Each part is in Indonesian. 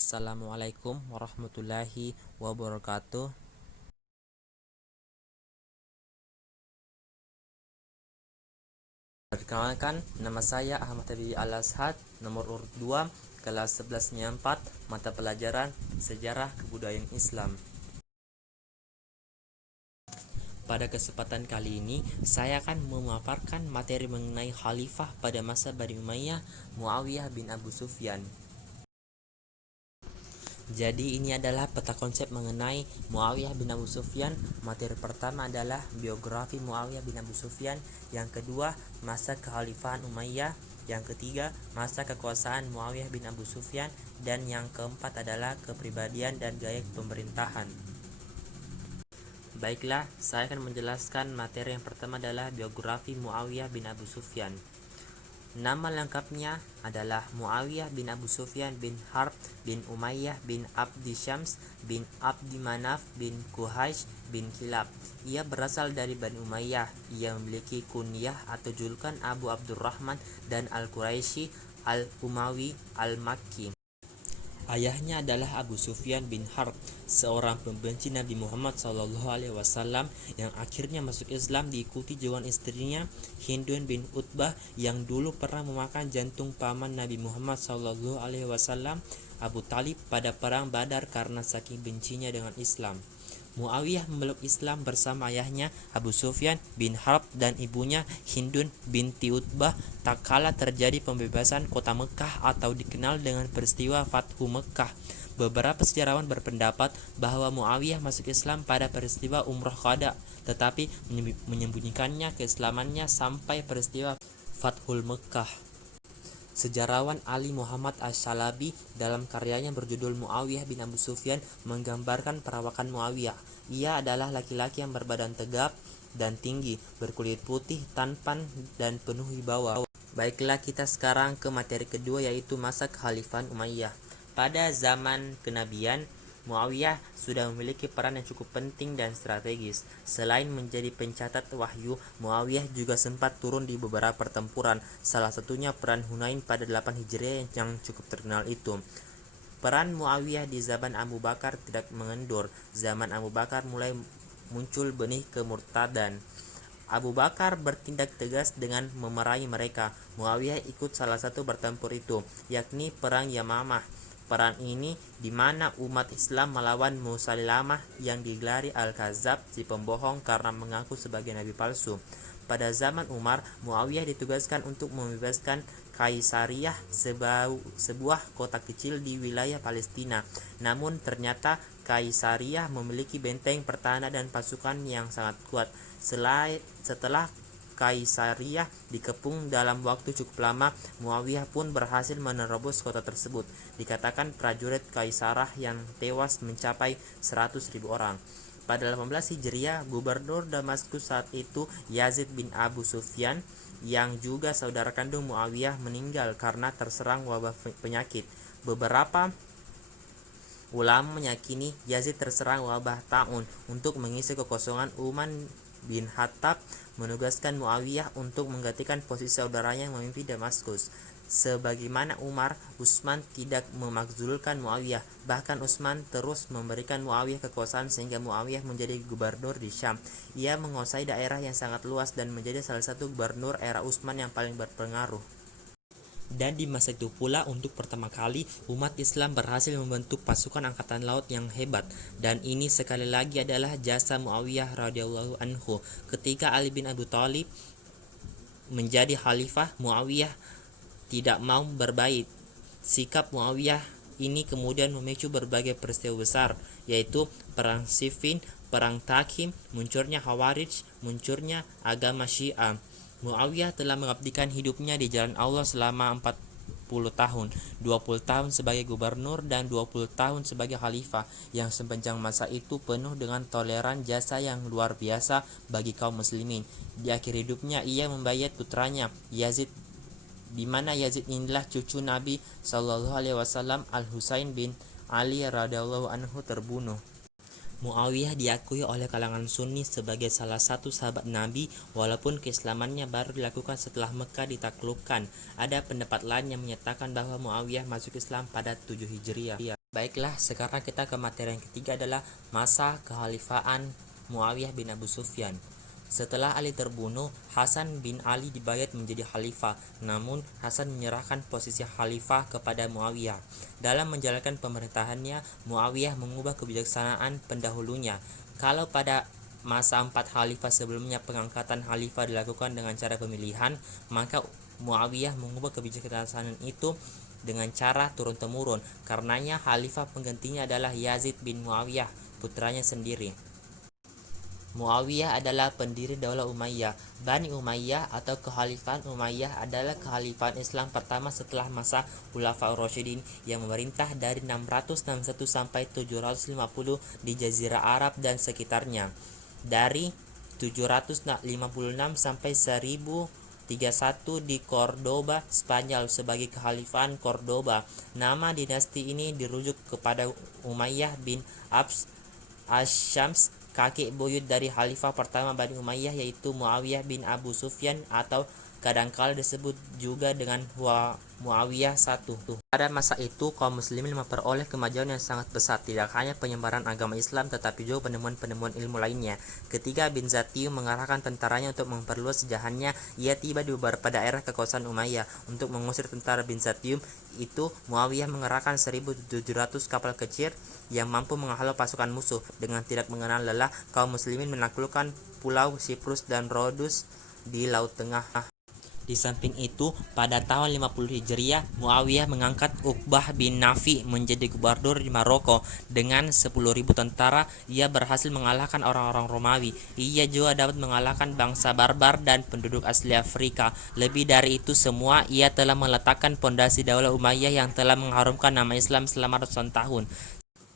Assalamualaikum warahmatullahi wabarakatuh. Perkenalkan, nama saya Ahmad Habibie Al-Ashad, nomor urut 2, kelas 11-nya 4, mata pelajaran Sejarah Kebudayaan Islam. Pada kesempatan kali ini, saya akan memaparkan materi mengenai khalifah pada masa Bani Umayyah, Muawiyah bin Abu Sufyan. Jadi ini adalah peta konsep mengenai Muawiyah bin Abu Sufyan. Materi pertama adalah biografi Muawiyah bin Abu Sufyan. Yang kedua, masa kekhalifahan Umayyah. Yang ketiga, masa kekuasaan Muawiyah bin Abu Sufyan. Dan yang keempat adalah kepribadian dan gaya pemerintahan. Baiklah, saya akan menjelaskan materi yang pertama adalah biografi Muawiyah bin Abu Sufyan. Nama lengkapnya adalah Muawiyah bin Abu Sufyan bin Harb bin Umayyah bin Abdi Syams bin Abdi Manaf bin Quraisy bin Kilab. Ia berasal dari Bani Umayyah. Ia memiliki kunyah atau julukan Abu Abdurrahman dan Al-Quraisy, Al-Umawi, Al-Makki. Ayahnya adalah Abu Sufyan bin Harb, seorang pembenci Nabi Muhammad SAW yang akhirnya masuk Islam, diikuti jagoan istrinya Hindun bin Utbah yang dulu pernah memakan jantung paman Nabi Muhammad SAW, Abu Talib, pada perang Badar karena saking bencinya dengan Islam. Muawiyah memeluk Islam bersama ayahnya Abu Sufyan bin Harb dan ibunya Hindun binti Utbah tak kala terjadi pembebasan kota Mekah atau dikenal dengan peristiwa Fathu Mekah. Beberapa sejarawan berpendapat bahwa Muawiyah masuk Islam pada peristiwa Umrah Qada, tetapi menyembunyikannya keislamannya sampai peristiwa Fathul Mekah. Sejarawan Ali Muhammad Asy-Syalabi dalam karyanya berjudul Muawiyah bin Abu Sufyan menggambarkan perawakan Muawiyah. Ia adalah laki-laki yang berbadan tegap dan tinggi, berkulit putih, tampan dan penuh wibawa. Baiklah, kita sekarang ke materi kedua, yaitu masa kekhalifahan Umayyah. Pada zaman kenabian, Muawiyah sudah memiliki peran yang cukup penting dan strategis. Selain menjadi pencatat wahyu, Muawiyah juga sempat turun di beberapa pertempuran, salah satunya perang Hunain pada 8 Hijriah yang cukup terkenal itu. Peran Muawiyah di zaman Abu Bakar tidak mengendur. Zaman Abu Bakar mulai muncul benih kemurtadan. Abu Bakar bertindak tegas dengan memerangi mereka. Muawiyah ikut salah satu bertempur itu, yakni perang Yamamah. Perang ini di mana umat Islam melawan Musailamah yang digelari Al-Kadzab, si pembohong, karena mengaku sebagai nabi palsu. Pada zaman Umar, Muawiyah ditugaskan untuk membebaskan Kaisariyah, sebuah kota kecil di wilayah Palestina. Namun ternyata Kaisariyah memiliki benteng pertahanan dan pasukan yang sangat kuat. Setelah Kaisariyah dikepung dalam waktu cukup lama, Muawiyah pun berhasil menerobos kota tersebut. Dikatakan prajurit Kaisarah yang tewas mencapai 100.000 orang. Pada 18 Hijriah, gubernur Damaskus saat itu Yazid bin Abu Sufyan, yang juga saudara kandung Muawiyah, meninggal karena terserang wabah penyakit. Beberapa ulama meyakini Yazid terserang wabah taun. Untuk mengisi kekosongan, Uman bin Khattab menugaskan Muawiyah untuk menggantikan posisi saudaranya yang memimpin Damaskus. Sebagaimana Umar, Utsman tidak memakzulkan Muawiyah. Bahkan Utsman terus memberikan Muawiyah kekuasaan sehingga Muawiyah menjadi gubernur di Syam. Ia menguasai daerah yang sangat luas dan menjadi salah satu gubernur era Utsman yang paling berpengaruh. Dan di masa itu pula untuk pertama kali umat Islam berhasil membentuk pasukan angkatan laut yang hebat. Dan ini sekali lagi adalah jasa Muawiyah radhiyallahu anhu. Ketika Ali bin Abi Thalib menjadi khalifah, Muawiyah tidak mau berbaik. Sikap Muawiyah ini kemudian memicu berbagai peristiwa besar, yaitu perang Siffin, perang Takim, munculnya Khawarij, munculnya agama Syiah. Muawiyah telah mengabdikan hidupnya di jalan Allah selama 40 tahun, 20 tahun sebagai gubernur dan 20 tahun sebagai khalifah, yang sepanjang masa itu penuh dengan toleran, jasa yang luar biasa bagi kaum muslimin. Di akhir hidupnya ia membayat putranya Yazid, di mana Yazid inilah cucu Nabi SAW, Al-Husain bin Ali radhiyallahu anhu, terbunuh. Muawiyah diakui oleh kalangan Sunni sebagai salah satu sahabat Nabi, walaupun keislamannya baru dilakukan setelah Mekah ditaklukkan. Ada pendapat lain yang menyatakan bahwa Muawiyah masuk Islam pada 7 Hijriah. Baiklah, sekarang kita ke materi yang ketiga adalah masa kehalifaan Muawiyah bin Abu Sufyan. Setelah Ali terbunuh, Hasan bin Ali dibayat menjadi khalifah. Namun, Hasan menyerahkan posisi khalifah kepada Muawiyah. Dalam menjalankan pemerintahannya, Muawiyah mengubah kebijaksanaan pendahulunya. Kalau pada masa 4 khalifah sebelumnya pengangkatan khalifah dilakukan dengan cara pemilihan, maka Muawiyah mengubah kebijaksanaan itu dengan cara turun-temurun. Karenanya khalifah penggantinya adalah Yazid bin Muawiyah, putranya sendiri. Muawiyah adalah pendiri Daulah Umayyah. Bani Umayyah atau Kekhalifahan Umayyah adalah kekhalifahan Islam pertama setelah masa Khulafaur Rasyidin yang memerintah dari 661 sampai 750 di Jazirah Arab dan sekitarnya. Dari 756 sampai 1031 di Cordoba, Spanyol sebagai Kekhalifahan Cordoba. Nama dinasti ini dirujuk kepada Umayyah bin Abs Asyams, kakek buyut dari khalifah pertama Bani Umayyah, yaitu Muawiyah bin Abu Sufyan atau kadangkala disebut juga dengan Muawiyah I. Pada masa itu, kaum muslimin memperoleh kemajuan yang sangat besar, tidak hanya penyebaran agama Islam tetapi juga penemuan-penemuan ilmu lainnya. Ketika bin Zatiyum mengarahkan tentaranya untuk memperluas jahannya, ia tiba di beberapa daerah kekuasaan Umayyah. Untuk mengusir tentara bin Zatiyum itu, Muawiyah mengerahkan 1.700 kapal kecil yang mampu menghalau pasukan musuh. Dengan tidak mengenal lelah, kaum muslimin menaklukkan pulau Siprus dan Rhodes di Laut Tengah. Di samping itu, pada tahun 50 Hijriah, Muawiyah mengangkat Uqbah bin Nafi menjadi gubernur di Maroko. Dengan 10.000 tentara, ia berhasil mengalahkan orang-orang Romawi. Ia juga dapat mengalahkan bangsa barbar dan penduduk asli Afrika. Lebih dari itu semua, ia telah meletakkan pondasi Daulah Umayyah yang telah mengharumkan nama Islam selama ratusan tahun.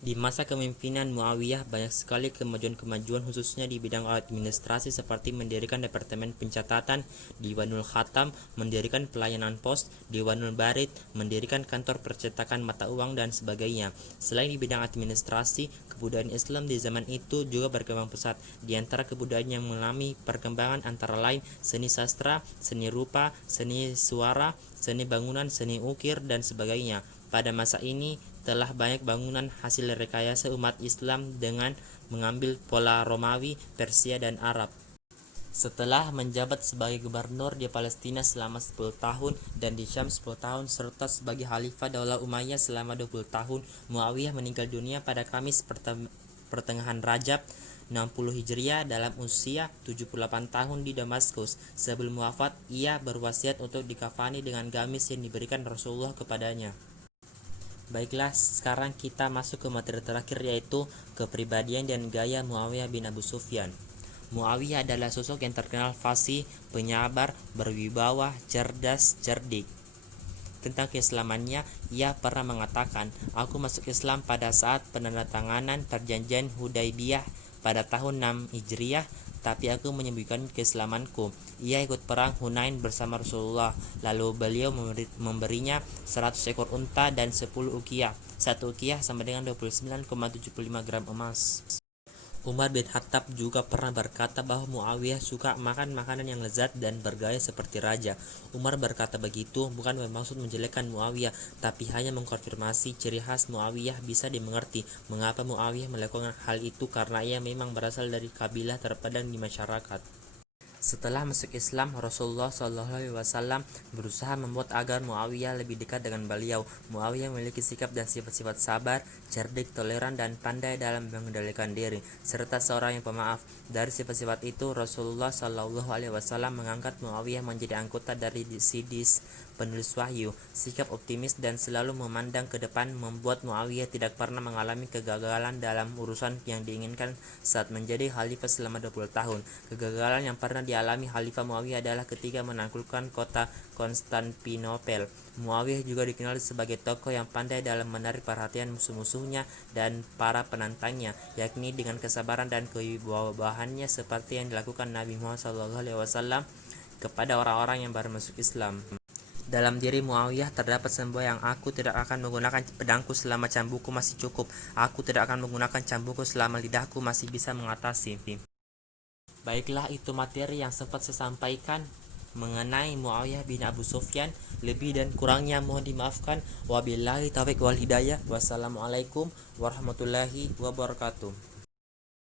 Di masa kepemimpinan Muawiyah, banyak sekali kemajuan-kemajuan khususnya di bidang administrasi seperti mendirikan Departemen Pencatatan, Diwanul Khatam, mendirikan pelayanan pos, Diwanul Barid, mendirikan kantor percetakan mata uang, dan sebagainya. Selain di bidang administrasi, kebudayaan Islam di zaman itu juga berkembang pesat. Di antara kebudayaan yang mengalami perkembangan antara lain seni sastra, seni rupa, seni suara, seni bangunan, seni ukir, dan sebagainya. Pada masa ini, telah banyak bangunan hasil rekayasa umat Islam dengan mengambil pola Romawi, Persia, dan Arab. Setelah menjabat sebagai gubernur di Palestina selama 10 tahun dan di Syam 10 tahun serta sebagai khalifah Daulah Umayyah selama 20 tahun, Muawiyah meninggal dunia pada Kamis pertengahan Rajab 60 Hijriah dalam usia 78 tahun di Damaskus. Sebelum wafat, ia berwasiat untuk dikafani dengan gamis yang diberikan Rasulullah kepadanya. Baiklah, sekarang kita masuk ke materi terakhir, yaitu kepribadian dan gaya Muawiyah bin Abu Sufyan. Muawiyah adalah sosok yang terkenal fasih, penyabar, berwibawa, cerdas, cerdik. Tentang keislamannya, ia pernah mengatakan, "Aku masuk Islam pada saat penandatanganan perjanjian Hudaybiyah pada tahun 6 Hijriah, tapi aku menyembunyikan keislamanku." Ia ikut perang Hunain bersama Rasulullah, lalu beliau memberinya 100 ekor unta dan 10 uqiyah. 1 uqiyah sama dengan 29,75 gram emas. Umar bin Khattab juga pernah berkata bahwa Muawiyah suka makan makanan yang lezat dan bergaya seperti raja. Umar berkata begitu bukan bermaksud menjelekkan Muawiyah, tapi hanya mengkonfirmasi ciri khas Muawiyah bisa dimengerti. Mengapa Muawiyah melakukan hal itu? Karena ia memang berasal dari kabilah terpandang di masyarakat. Setelah masuk Islam, Rasulullah SAW berusaha membuat agar Muawiyah lebih dekat dengan beliau. Muawiyah memiliki sikap dan sifat-sifat sabar, cerdik, toleran, dan pandai dalam mengendalikan diri, serta seorang yang pemaaf. Dari sifat-sifat itu, Rasulullah SAW mengangkat Muawiyah menjadi anggota dari Sidis, penulis wahyu. Sikap optimis dan selalu memandang ke depan membuat Muawiyah tidak pernah mengalami kegagalan dalam urusan yang diinginkan saat menjadi khalifah selama 20 tahun. Kegagalan yang pernah dialami Khalifah Muawiyah adalah ketika menaklukkan kota Konstantinopel. Muawiyah juga dikenal sebagai tokoh yang pandai dalam menarik perhatian musuh-musuhnya dan para penantangnya, yakni dengan kesabaran dan kewibawaannya seperti yang dilakukan Nabi Muhammad SAW kepada orang-orang yang baru masuk Islam. Dalam diri Muawiyah terdapat semboyan, "Aku tidak akan menggunakan pedangku selama cambukku masih cukup. Aku tidak akan menggunakan cambukku selama lidahku masih bisa mengatasi." Baiklah, itu materi yang sempat saya sampaikan. mengenai Muawiyah bin Abu Sufyan. Lebih dan kurangnya mohon dimaafkan. Wabillahi taufiq wal hidayah. Wassalamualaikum warahmatullahi wabarakatuh.